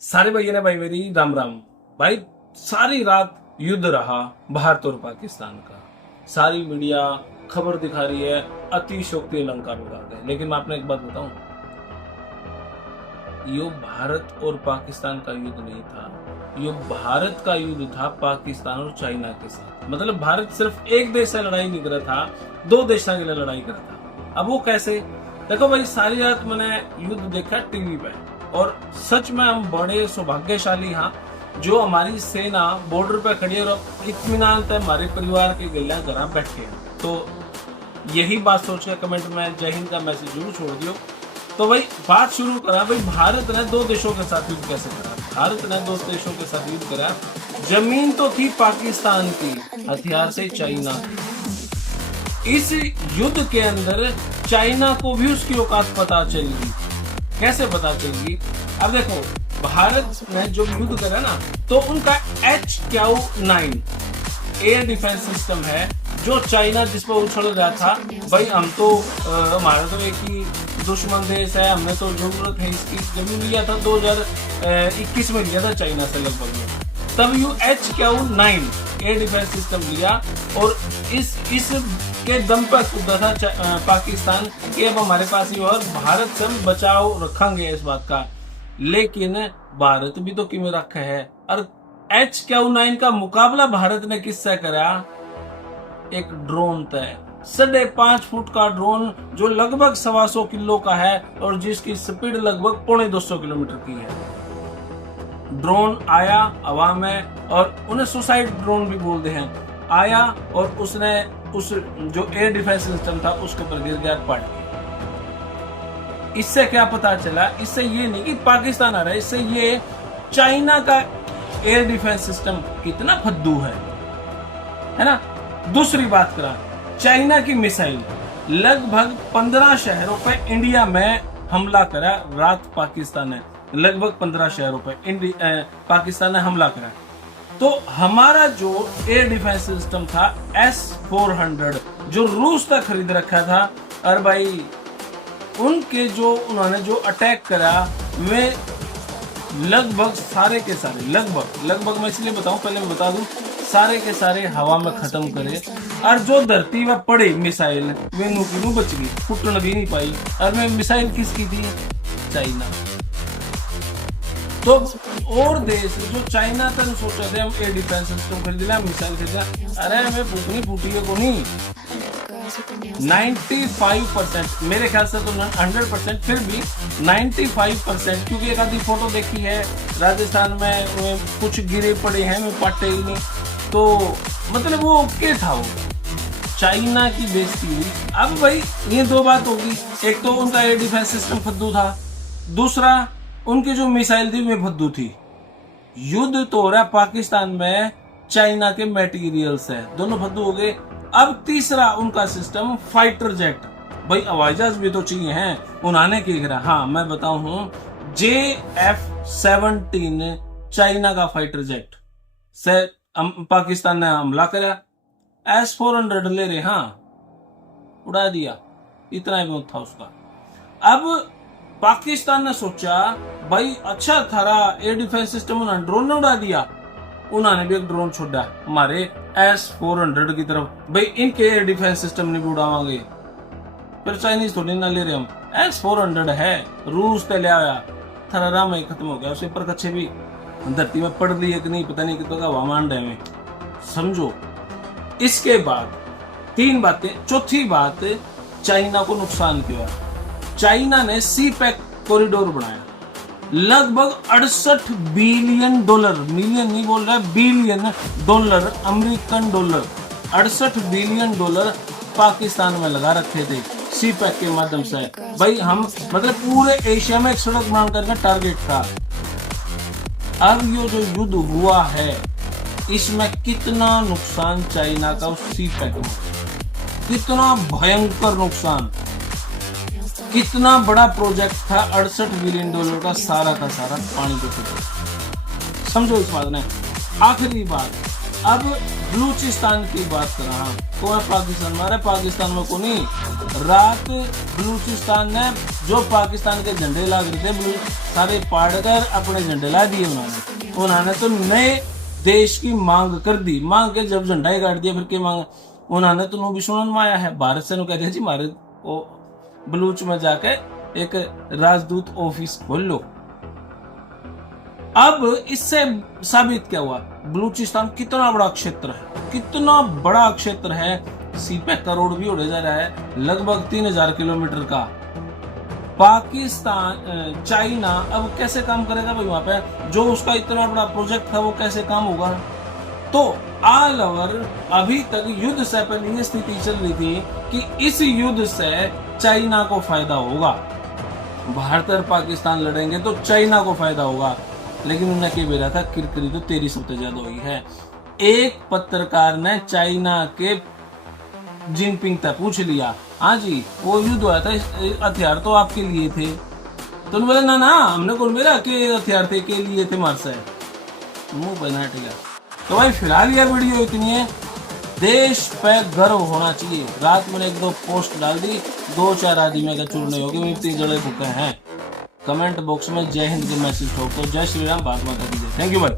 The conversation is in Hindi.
सारे भैया ने भाई मेरी राम राम। भाई सारी रात युद्ध रहा भारत और पाकिस्तान का। सारी मीडिया खबर दिखा रही है अतिशयोक्ति लंका उड़ा गए। लेकिन मैं आपने एक बात बताऊं, यो भारत और पाकिस्तान का युद्ध नहीं था, यो भारत का युद्ध था पाकिस्तान और चाइना के साथ। मतलब भारत सिर्फ एक देश से लड़ाई नहीं कर रहा था, दो देशों के लिए लड़ाई कर रहा था। अब वो कैसे? देखो भाई, सारी रात मैंने युद्ध देखा टीवी पे, और सच में हम बड़े सौभाग्यशाली हाँ जो हमारी सेना बॉर्डर पे खड़ी है और इत्मीनान तक हमारे परिवार के गलियां घर बैठे हैं। तो यही बात सोच के कमेंट में जय हिंद का मैसेज जरूर छोड़ दियो। तो भाई बात शुरू करा। भाई भारत ने दो देशों के साथ युद्ध कैसे करा? भारत ने दो देशों के साथ युद्ध करा। जमीन तो थी पाकिस्तान की, हथियार से चाइना की। इस युद्ध के अंदर चाइना को भी उसकी औकात पता चली। कैसे पता चलेगी? अब देखो, भारत ने जो युद्ध करा ना, तो उनका HQ-9 एयर डिफेंस सिस्टम है, जो चाइना जिस पर उछल रहा था। भाई हम तो हमारा तो एक ही दुश्मन देश है, हमने तो जरूरत है इसकी। जब लिया था 2021 में लिया था चाइना से लगभग में, तब you HQ-9 air defence system लिया और इस के दम पर कूदा था पाकिस्तान कि अब हमारे पास ही, और भारत से हम बचाव रखेंगे इस बात का। लेकिन भारत भी तो किमें रखा है, और HQ-9 का मुकाबला भारत ने किससे करा? एक ड्रोन तय 5.5 फुट का ड्रोन, जो लगभग 125 किलो का है और जिसकी स्पीड लगभग 250 किलोमीटर की है। ड्रोन आया हवा में, और उन्हें सुसाइड ड्रोन भी बोलते हैं। आया और उसने उस जो एयर डिफेंस सिस्टम था उसके ऊपर गिर गया, पड़ गया। इससे क्या पता चला? इससे ये नहीं कि पाकिस्तान आ रहा है, इससे ये चाइना का एयर डिफेंस सिस्टम कितना फद्दू है ना। दूसरी बात करा, चाइना की मिसाइल लगभग 15 शहरों पर इंडिया में हमला करा। रात पाकिस्तान ने लगभग 15 शहरों पर पाकिस्तान ने हमला करा। तो हमारा जो एयर डिफेंस सिस्टम था S-400, जो रूस तक खरीद रखा था, और भाई उनके जो उन्होंने जो अटैक करा, वे लगभग सारे के सारे लगभग मैं इसलिए बताऊं, पहले मैं बता दूं, सारे के सारे हवा में खत्म करे। और जो धरती में पड़े मिसाइल, वे नुकी बच गई, फुटन भी नहीं पाई। और वे मिसाइल किसकी थी? चाइना। तो और देश जो चाइना तक सोचा थे हम एयर डिफेंस सिस्टम खरीद लिया, मिसाइल खरीद लिया, अरे हमें फूकनी फूटी है को नहीं। 95% मेरे ख्याल से तो 100%, फिर भी 95%, क्योंकि एक आधी फोटो देखी है राजस्थान में कुछ गिरे पड़े हैं, मैं पाटे ही नहीं। तो मतलब वो ओके था, वो चाइना की बेइज्जती हुई। अब भाई ये दो बात होगी, एक तो उनका एयर डिफेंस सिस्टम फद्दू था, दूसरा उनकी जो मिसाइल थी वे फद्दू थी। युद्ध तो हो रहा है पाकिस्तान में चाइना के मटेरियल्स है, दोनों फद्दू हो गए। अब तीसरा उनका सिस्टम फाइटर जेट। भाई हवाई जहाज भी तो चाहिए हैं, उन्होंने क्या करा? हाँ मैं बताऊं, JF-17 चाइना का फाइटर जेट से पाकिस्तान ने हमला करा। S-400 ले रहे, हाँ उड़ा दिया, इतना ही बहुत था उसका। अब पाकिस्तान ने सोचा भाई अच्छा थारा एयर डिफेंस सिस्टम, उन्होंने ड्रोन ने उड़ा दिया, उन्होंने भी एक ड्रोन छोड़ा हमारे S-400 की तरफ। भाई इनके एयर डिफेंस सिस्टम नहीं भी उड़ावांगे, फिर चाइनीज थोड़ी ना ले रहे हम। S-400 है, रूस पे ले आया, थारा राम ही खत्म हो गया। उसके ऊपर कच्चे भी धरती में पड़ रही है कि नहीं पता नहीं, कितना का वामान है में, समझो। इसके बाद तीन बातें। चौथी बात, चाइना को नुकसान क्यों है? चाइना ने सी-पैक कॉरिडोर बनाया, लगभग $68 बिलियन, मिलियन नहीं बोल रहा, billion dollar, American dollar, $68 billion Pakistan में लगा रखे थे सी-पैक के माध्यम से। भाई हम मतलब पूरे एशिया में एक सड़क बनाने का टारगेट था। अब ये जो युद्ध हुआ है, इसमें कितना नुकसान चाइना का उस सी-पैक में, कितना भयंकर नुकसान, कितना बड़ा प्रोजेक्ट था। $68 बिलियन का सारा पानी को, समझो इस बात ने। आखिरी बात, अब बलूचिस्तान की बात कर रहा हूँ, तो है पाकिस्तान मारे पाकिस्तान में को नहीं। रात बलूचिस्तान ने जो पाकिस्तान के झंडे लाग रहे थे सारे पाड़ कर अपने झंडे ला दिए उन्होंने तो नए देश की मांग कर दी। मांग के जब झंडा ही काट दिया फिर क्या मांग, उन्होंने तो नो भी सुनन में आया है भारत से कहते हैं जी हमारे बलूच में जाके एक राजदूत ऑफिस खोल लो। अब इससे साबित क्या हुआ, बलूचिस्तान कितना बड़ा क्षेत्र है, कितना बड़ा क्षेत्र है, सीपैक का रोड भी उड़े जा रहा है लगभग 3000 किलोमीटर का। पाकिस्तान चाइना अब कैसे काम करेगा भाई वहां पे, जो उसका इतना बड़ा प्रोजेक्ट था वो कैसे काम होगा। तो ऑल ओवर अभी तक युद्ध से पहले ये स्थिति चल रही थी कि इस युद्ध से चाइना को फायदा होगा, भारत और पाकिस्तान लड़ेंगे तो चाइना को फायदा होगा। लेकिन उन्हें क्या बेरा था, किरकिरी तो तेरी सबसे ज्यादा हुई है। एक पत्रकार ने चाइना के जिनपिंग तक पूछ लिया, हाँ जी वो युद्ध हुआ था, हथियार तो आपके लिए थे। तो उन्होंने बोला ना हमने कौन मेरा के हथियार थे के लिए थे मार से मुंह बना टिका। तो भाई फिलहाल यह वीडियो इतनी है, देश पे गर्व होना चाहिए। रात मैंने 1-2 पोस्ट डाल दी, 2-4 आदमी का चुनने हो गए, 3 जड़े भूखे हैं। कमेंट बॉक्स में जय हिंद के मैसेज ठोक दो। जय श्री राम, भारत माता की जय। थैंक यू भाई।